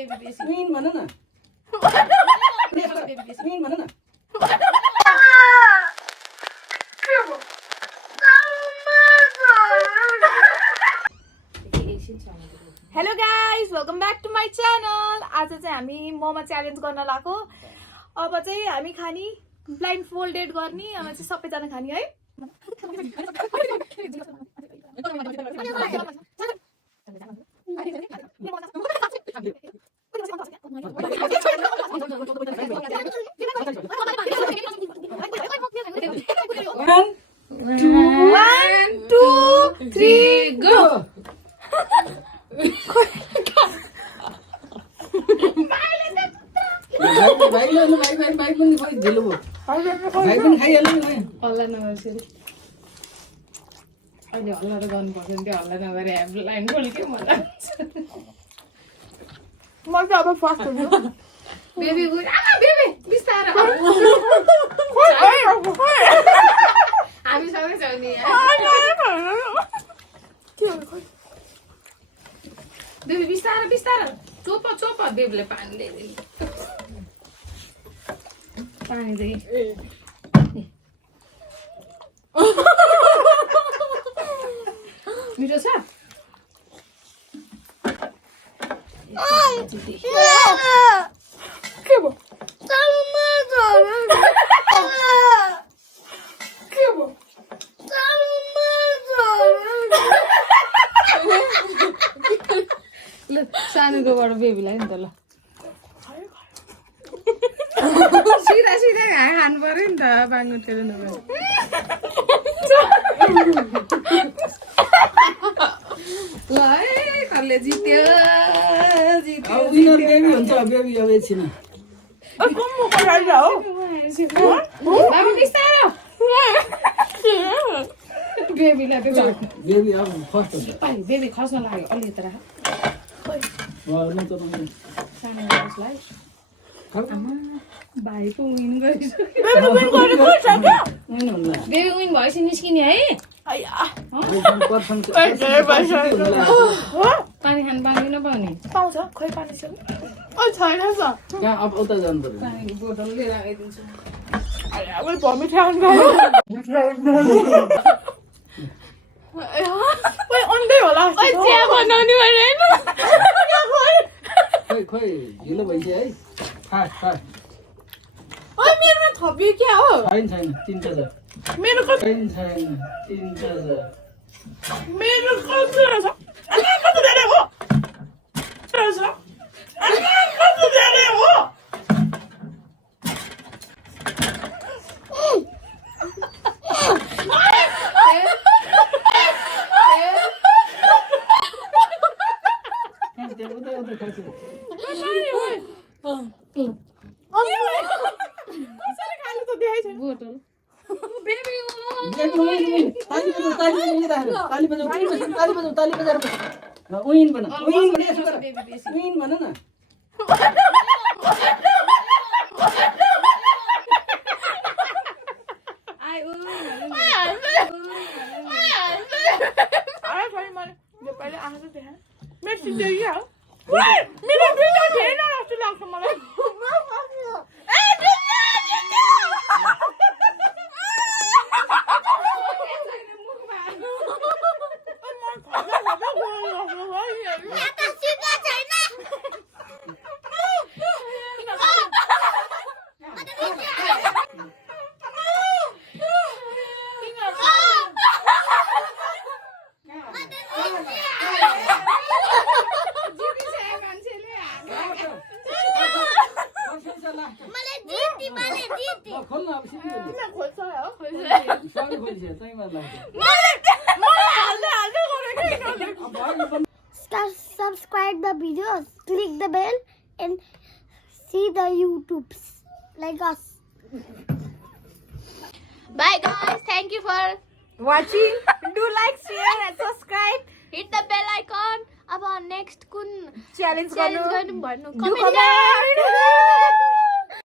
Queen भन न Queen भन न hello guys welcome back to my channel. आज चाहिँ हामी मोमो च्यालेन्ज गर्न लागेको। अब चाहिँ हामी खानी ब्लाइन्ड फोल्डेड गर्ने, अब चाहिँ सबैजना खानी है। One, two, three, go! भाइ पनि खोइ ढिलो भयो भाइ पनि खाइहाल्नु नि हल्ला नगर्छेरि अहिले हल्ला त गर्नुपर्छ नि, त्यो हल्ला नगरे लाइन खोल्यो के मजा म चाहिँ अब फर्स्ट हुन्छु। बेबी बेबी बिस्तारै हामी सबै छौँ नि बेबी बिस्तारै बिस्तारै चोप चोप बेबीले पानी ल्याइदिनु पानी चाहिँ मिठो छ के भयो ल सानोकोबाट बेबीलाई नि त ल सिधा सिधा खानु पर्यो नि त बाङ्गुटेर नभए ल है कसले जित्यो विनर बेबी हुन्छ बेबी अब एकछिन बेबीलाई बेबी अब फर्स्ट हुन्छ बेबी खस्न लाग्यो अलि यता राख सानो भाइको विन गरिसक्यो। बेबी विन भएपछि निस्किने है। पानी खानु पाउँदैन पाउने पाउँछ खोइ पानी छ छैन अब उता जानु पर्यो पानीको बोतल लिएर आइदिन्छु। अन्धै होला चिया बनाउने भने खोइ ढिलो भइसक्यो है मेरोमा थपियो क्या हो छैन छैन तिनवटा छ मेरो छैन छैन तिनवटा छ मेरो कस्तो छ कस्तो धेरै हो कस्तो धेरै हो Queen भन न Subscribe the videos, click the bell and see the YouTubes like us. Bye guys, thank you for watching. Do like, share and subscribe. hit the bell icon. अब next कुन challenge गर्नु भन्नु comment.